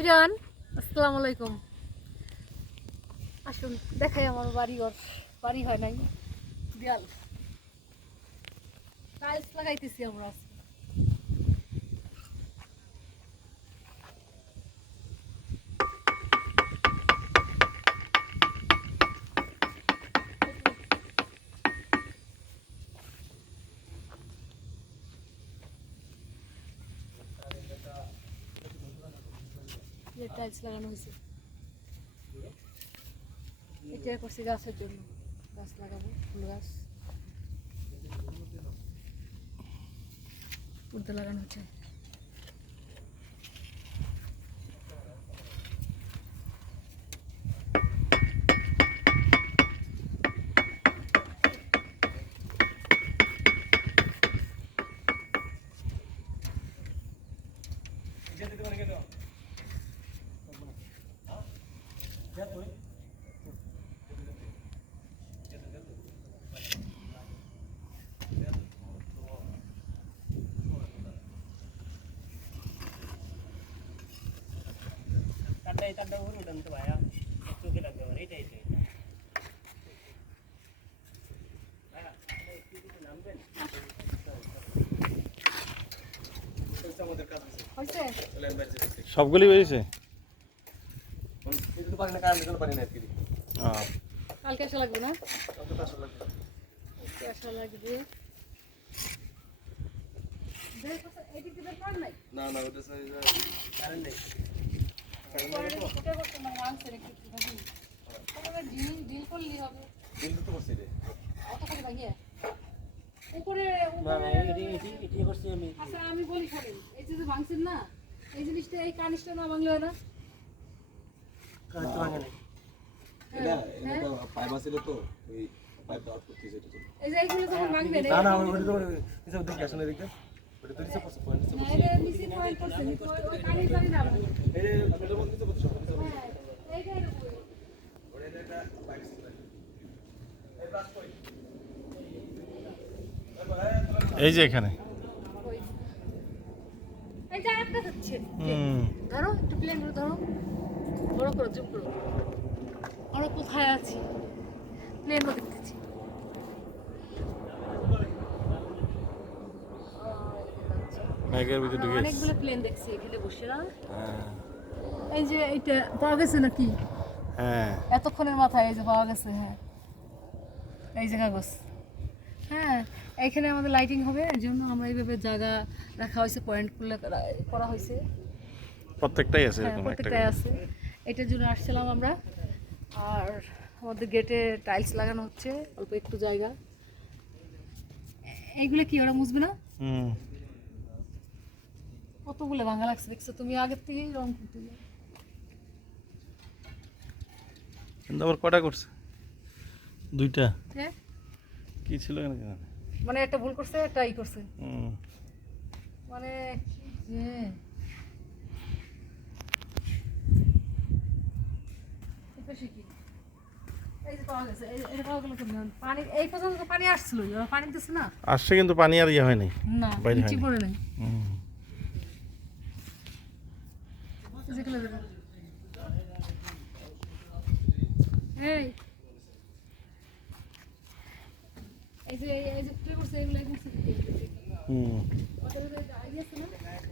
Everyone, আসসালামু আলাইকুম। আসুন দেখাই আমার বাড়ি হয় নাই, দেয়াল টাইলস লাগাইতেছি আমরা। টাইলস লাগানো হয়েছে, এটা করছি গাছের জন্য, গাছ লাগাবো, ফুল গাছ উঠতে লাগানো হচ্ছে। সবগুলি বেরিয়েছে। কালকে আসা লাগবে না, আসা লাগবে। আমি বলি খালি এই যে ভাঙছেন না, এই জিনিসটা, এই কানিসটা না ভাঙলে হয় না। এই যে এইগুলো যখন ভাঙবেন, না না ওই তো এসব দেখে আসলে দেখতে ওটা তো নিচে পড়ছে, পয়েন্ট নিচে পড়ছে, না এটা নিচে পয়েন্ট পড়ছে, ওই কানিস জানি না এই যে আপনাদের মধ্যে নিচে পড়ছে, হ্যাঁ এইটাই ওরে এটা বাইক ছিল এই পাস কই এই যে এখানে এই যে একটা হচ্ছে, ধরো একটু প্লেন করে ধরো, বড় করো, জুম করো। আমরা কোথায় আছি? প্লেন দেখতেছি। অনেকগুলো প্লেন দেখছি এখানে বসে না। এই যে এইটা পাওয়া গেছে নাকি? হ্যাঁ, এতক্ষণের মাথায় এই যে পাওয়া গেছে। হ্যাঁ, এই যে কাগজ। হ্যাঁ, এইখানে আমাদের লাইটিং হবে, এর জন্য আমরা এইভাবে জায়গা রাখা হয়েছে, পয়েন্ট করা হয়েছে। প্রত্যেকটাই আছে, হ্যাঁ প্রত্যেকটাই আছে। এটার জন্য আসছিলাম আমরা। আর আমাদের গেটে টাইলস লাগানো হচ্ছে, অল্প একটু জায়গা। এইগুলো কি ওরা মুছবে না? কতগুলো ভাঙা লাগছে দেখছো তুমি, আগের থেকেই রং করতে। কিন্তু আবার কটা করছে? দুইটা। হ্যাঁ, কি ছিল এখানে? মানে একটা ভুল করছে, একটা ই করছে, মানে যে পানি এই পর্যন্ত পানি আসছিল, পানি দিচ্ছে না, আসছে কিন্তু পানি আর ইয়ে হয়নি, না নিচে পড়ে নাই। এই এই যে এই যে কি করছে এগুলো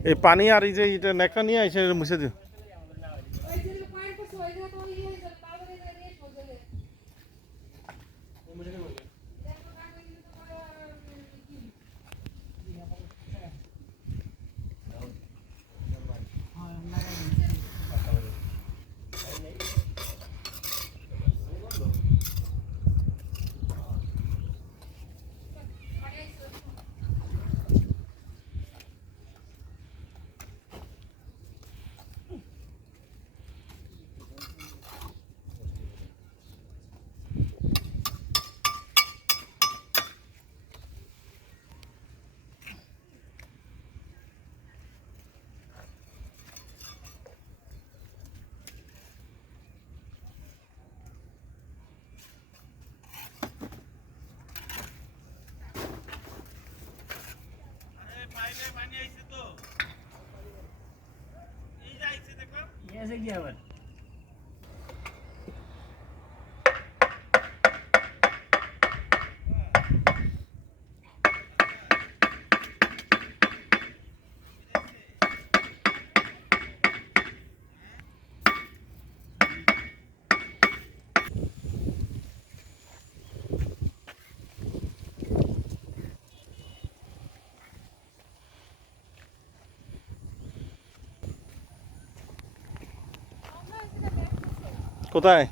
এই পানি আর এই যে এটা নেকড়া নিয়ে এসে মুছে দিও। কোথায়?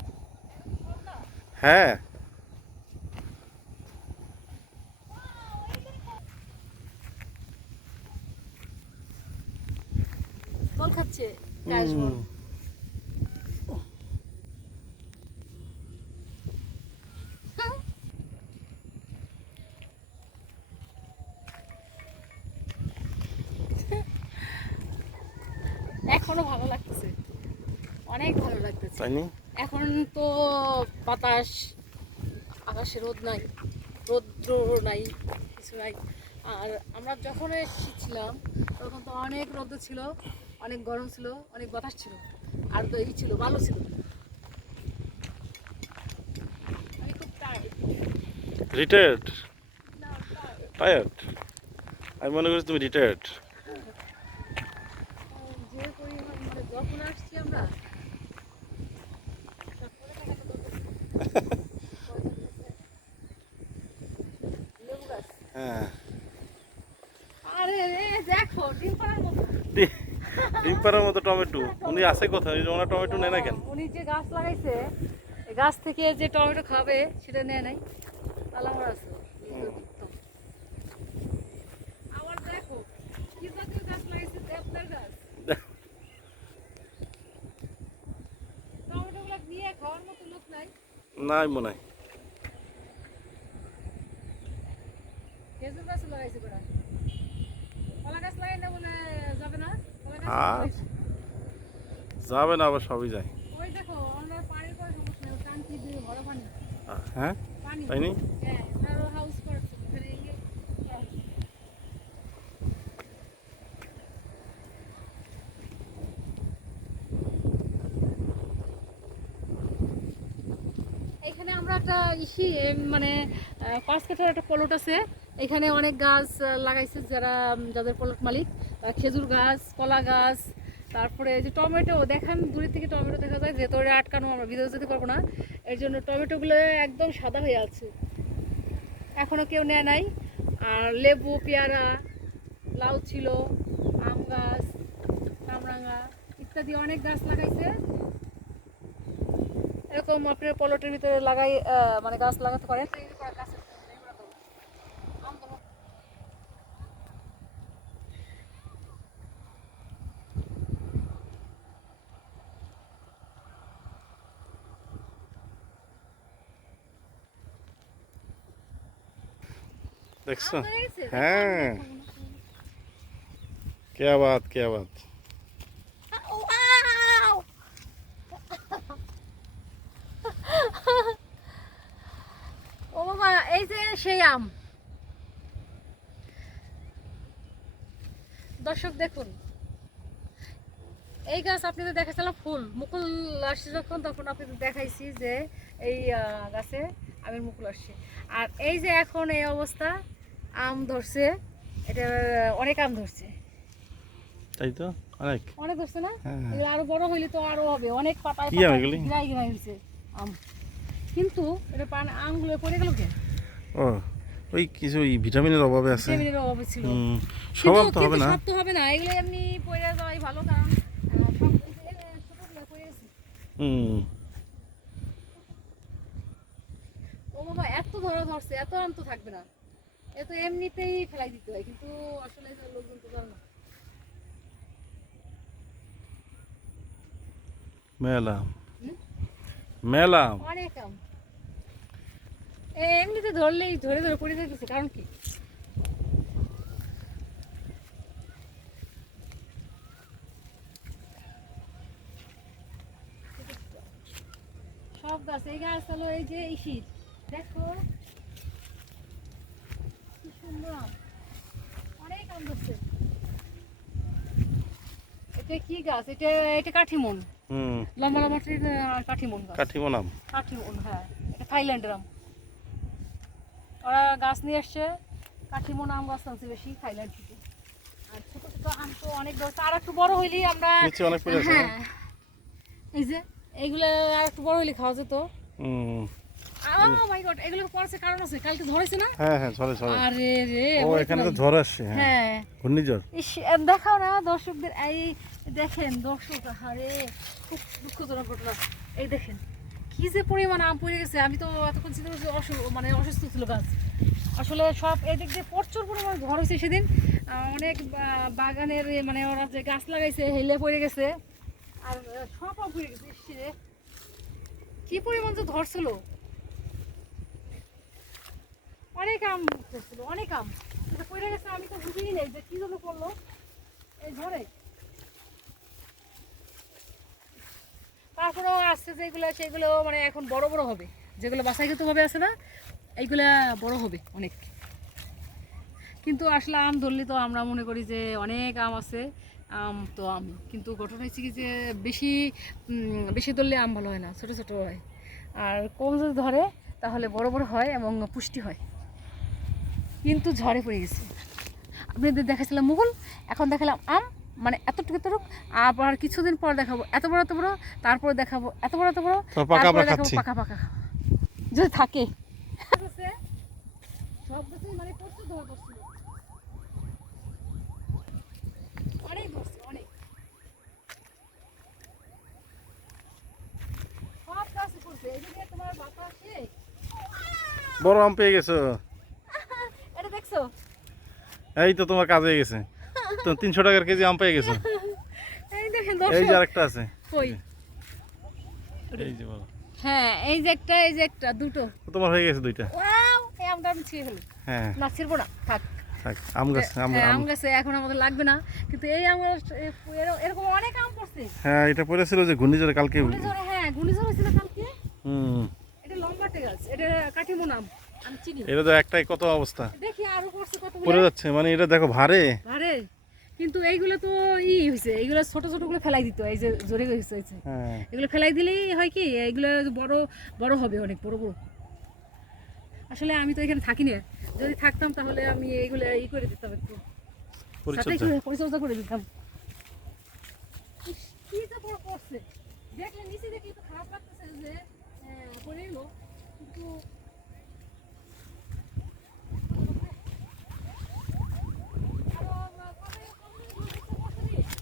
হ্যাঁ, জল খাচ্ছে গাছ বল। এখনো ভালো লাগতেছে, অনেক ভালো লাগতেছে। তাই নি? এখন তো বাতাস, আকাশে রোদ নাই, রৌদ্র নাই, কিছু নাই। আর আমরা যখন এসেছিলাম তখন তো অনেক রোদ ছিল, অনেক গরম ছিল, অনেক বাতাস ছিল, আর তো এই ছিল, ভালো ছিল। আমি খুব টায়ার্ড। রিটায়ার্ড? টায়ার্ড? আমি মনে করছি তুমি রিটায়ার্ড। যে পরিমাণ মানে যখন আসছি আমরা লেবু গাছ। হ্যাঁ, আরে দেখো ডিম পাড়ার মতো। ডিম পাড়ার মতো টমেটো। উনি আছে কোথায়? ওনার টমেটো নেয় না কেন? উনি যে গাছ লাগাইছে, এই গাছ থেকে যে টমেটো খাবে সেটা নেয় নাই, তালা মারা আছে। আবার দেখো কি জাতীয় গাছ লাগাইছে, দেবদার গাছ। টমেটো গুলা নিয়ে খাওয়ার মতো লোক নাই। নাই মনে হয়। খেজুর গাছ লাগাইছে বেড়া, কলা গাছ লাগাই না বলে যাবে না। কলা গাছ হ্যাঁ। লাগাইছে। যাবে না, আবার সবই যায়। ওই দেখো আমরা পানির কোনো সমস্যা নেই, টাঙ্কি দিয়ে ভরা পানি। হ্যাঁ, পানি তাই নি? হ্যাঁ, আরো হাউস করছে ওখানে এখানে আমরা একটা মানে 5 কাঠার একটা প্লট আছে। এখানে অনেক গাছ লাগাইছে যারা, যাদের প্লট মালিক। খেজুর গাছ, কলা গাছ, তারপরে এই যে টমেটো দেখান, দূরে থেকে টমেটো দেখা যায়, ভেতরে আটকানো, আমরা ভিতরে যেতে পারবো না, এর জন্য টমেটোগুলো একদম সাদা হয়ে আছে, এখনো কেউ নেয় নাই। আর লেবু, পেয়ারা, লাউ ছিল, আম গাছ, কামরাঙা ইত্যাদি অনেক গাছ লাগাইছে। এরকম আপনার পলটের ভিতরে লাগাই মানে গাছ লাগাতে পারেন। দেখছো? হ্যাঁ, क्या बात, क्या बात। ও বাবা, এই যে সেই আম, দর্শক দেখুন, এই গাছ আপনাদের দেখাচ্ছিলাম ফুল মুকুল আসছে যখন, তখন আপনাদের দেখাইছি যে এই গাছে আমের মুকুল আসছে। আর এই যে এখন এই অবস্থা, আম ধরছে, এটা অনেক আম ধরছে, তাই তো, অনেক অনেক ধরছে না? হ্যাঁ। এগুলো আরো বড় হইলে তো আরো হবে, অনেক পাতায় কি আম এগুলি? গিরাই গিরাই হয়েছে আম। কিন্তু এটা আমগুলো পড়ে গেল কে? ও, ওই কিছু ভিটামিনের অভাবে আছে। ভিটামিনের অভাবে ছিল। সব আম তো হবে না। সব তো হবে না, এগুলো এমনি পড়ে যাওয়াই ভালো, কারণ সব ছোটগুলো পড়ে গেছে। ও বাবা, এত ধরছে, এত আম তো থাকবে না, এ তো এমনিতেই ফেলাই দিতে হয়, কিন্তু আসলে লোকজন তো জানে না। মেলা মেলা অনেক আম এমনিতে ধরলেই ধরে ধরে পড়ে যেতেছে, কারণ কি? সব গাছ, এই গাছ হলো এই যে শীত, দেখো কি সুন্দর আম, অনেক আম ধরছে। এটা কি গাছ? এটা এটা কাঠিমন। হুম, লম্বা লম্বা কাঠিমন গাছ। কাঠিমন আম। কাঠিমন, হ্যাঁ, এটা থাইল্যান্ডের আম। ওরা গাছ নিয়ে আসছে, কাঠিমন আম গাছ আনছে বেশি থাইল্যান্ড থেকে। আর ছোট ছোট আম তো অনেক ধরছে, আর একটু বড় হইলেই আমরা, নিচে অনেক পড়ে আছে। হ্যাঁ এই যে এইগুলো আর একটু বড় হইলে খাওয়া যেত। হুম, মাই গড, এগুলো পড়ছে কারণ আছে, কালকে ধরেছে না? হ্যাঁ হ্যাঁ, ঝড়ে ঝড়ে। আরে রে, ও এখানে তো ঝড় আসছে। হ্যাঁ, হ্যাঁ ঘূর্ণিঝড়। ইস, দেখাও না দর্শকদের, এই দেখেন দর্শক, আরে খুব দুঃখজনক ঘটনা। এই দেখেন কি যে পরিমাণ আম পড়ে গেছে। আমি তো এতক্ষণ চিন্তা করছি মানে অসুস্থ ছিল গাছ, আসলে সব এদিক দিয়ে প্রচুর পরিমাণ ঝড় হয়েছে সেদিন। অনেক বাগানের মানে ওরা যে গাছ লাগাইছে হেলে পড়ে গেছে, আর সব আম পড়ে গেছে। ইস রে, কি পরিমাণ যে ধরছিল, অনেক আম ধরছিল, অনেক আম এটা পড়ে গেছে। আমি তো বুঝিই নেই যে কি জন্য পড়লো এই ঝড়ে। তারপরেও আসছে যেগুলো, সেগুলো মানে এখন বড় বড় হবে, যেগুলো বাসাইগত ভাবে আছে না, এইগুলা বড় হবে অনেক। কিন্তু আসলে আম ধরলে তো আমরা মনে করি যে অনেক আম আছে, আম তো আম, কিন্তু ঘটনা হচ্ছে কি যে বেশি বেশি ধরলে আম ভালো হয় না, ছোট ছোট হয়। আর কম যদি ধরে তাহলে বড় বড় হয় এবং পুষ্টি হয়। কিন্তু ঝড়ে পড়ে গেছে। আপনাদের দেখাচ্ছিলাম মুকুল, এখন দেখালাম আম, মানে এতটুকু এতটুক, আবার কিছুদিন পর দেখাবো এত বড় এত বড়, তারপরে দেখাবো এত বড় এত বড়, তো পাকা তারপরে আমরা দেখাবো খাচ্ছি। পাকা পাকা যদি থাকে। সব গাছে মানে প্রচুর ধরা পড়ছিল, অনেক ধরছে, অনেক, সব গাছে পড়ছে। এদিকে তোমার বাতাসে বড় আম পেয়ে গেছো। এটা দেখছো? এই তো তোমার কাজ হয়ে গেছে, তো 300 টাকার কেজি আম পেয়ে গেছো। এই দেখেন এই যে দর্শক, আরেকটা আছে, কই? এই যে বলো। হ্যাঁ এই যে একটা, এই যে একটা, দুটো। তোমার হয়ে গেছে 2টা। ওয়াও, এই আমটা আমি ছিঁড়ে ফেলি। হ্যাঁ, না ছিড়বো না, থাক। থাক। আম গাছ, আম হ্যাঁ, আম। আম গাছে এখন আমাদের লাগবে না, কিন্তু এই আম এরকম অনেক আম পড়ছে। হ্যাঁ, এটা পড়েছিল যে ঘূর্ণিঝড়ে কালকে। ঘূর্ণিঝড়ে, হ্যাঁ ঘূর্ণিঝড় হয়েছিল কালকে। হুম, এটা লম্বাটে গাছ, এটা কাঠিমন আম, আমি চিনি। এটা তো একটাই কত অবস্থা, দেখি আরো পড়ছে কতগুলো পড়ে যাচ্ছে। মানে এটা দেখো ভারে। আরে, কিন্তু এইগুলো তো হয়েছে, এইগুলো ছোট ছোট গুলো ফেলাই দিত, এই যে জোরে হয়েছে। হ্যাঁ, এগুলো ফেলাই দিলেই হয় কি, এইগুলো বড় বড় হবে, অনেক বড় বড়। আসলে আমি তো এখানে থাকি না, যদি থাকতাম তাহলে আমি এইগুলো করে দিতাম, একটু সাথে একটু পরিচর্যা। পরিচর্যা করে দিতাম। ইস, কি যে বড় পড়ছে, দেখলে নিচে দেখলে তো খারাপ লাগতেছে যে পড়ে এলো, কিন্তু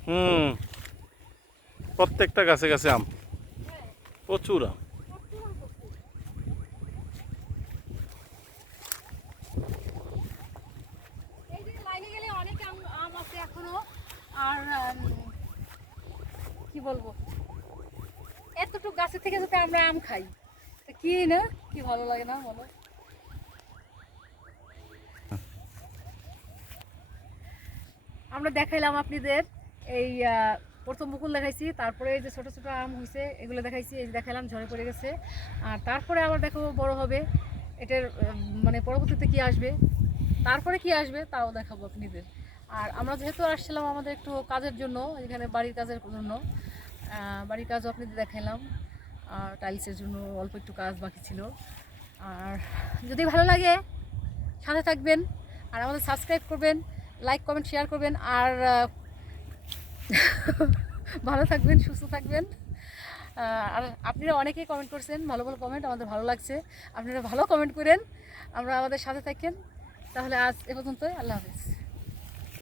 হুম, প্রত্যেকটা গাছে গাছে আম, প্রচুর আম। এই যে লাইনে গেলে অনেক আম আছে এখনো। আর কি বলবো, এতটুকু গাছের থেকে যদি আমরা আম খাই, তো কি না, কি ভালো লাগে না বলো? আমরা দেখাইলাম আপনাদের এই প্রথম মুকুল দেখাইছি, তারপরে এই যে ছোট ছোট আম হয়েছে এগুলো দেখাইছি, এই যে দেখাইলাম ঝরে পড়ে গেছে। আর তারপরে আবার দেখাবো বড় হবে, এটার মানে পরবর্তীতে কি আসবে, তারপরে কি আসবে তাও দেখাবো আপনাদের। আর আমরা যেহেতু আসছিলাম আমাদের একটু কাজের জন্য, এখানে বাড়ির কাজের জন্য, বাড়ির কাজও আপনাদের দেখাইলাম। আর টাইলসের জন্য অল্প একটু কাজ বাকি ছিল। আর যদি ভালো লাগে সাথে থাকবেন, আর আমাদের সাবস্ক্রাইব করবেন, লাইক কমেন্ট শেয়ার করবেন। আর ভালো থাকবেন, সুস্থ থাকবেন। আর আপনারা অনেকেই কমেন্ট করছেন, ভালো ভালো কমেন্ট, আমাদের ভালো লাগছে। আপনারা ভালো কমেন্ট করেন, আমরা আমাদের সাথে থাকেন। তাহলে আজ এ পর্যন্তই, আল্লাহ হাফেজ।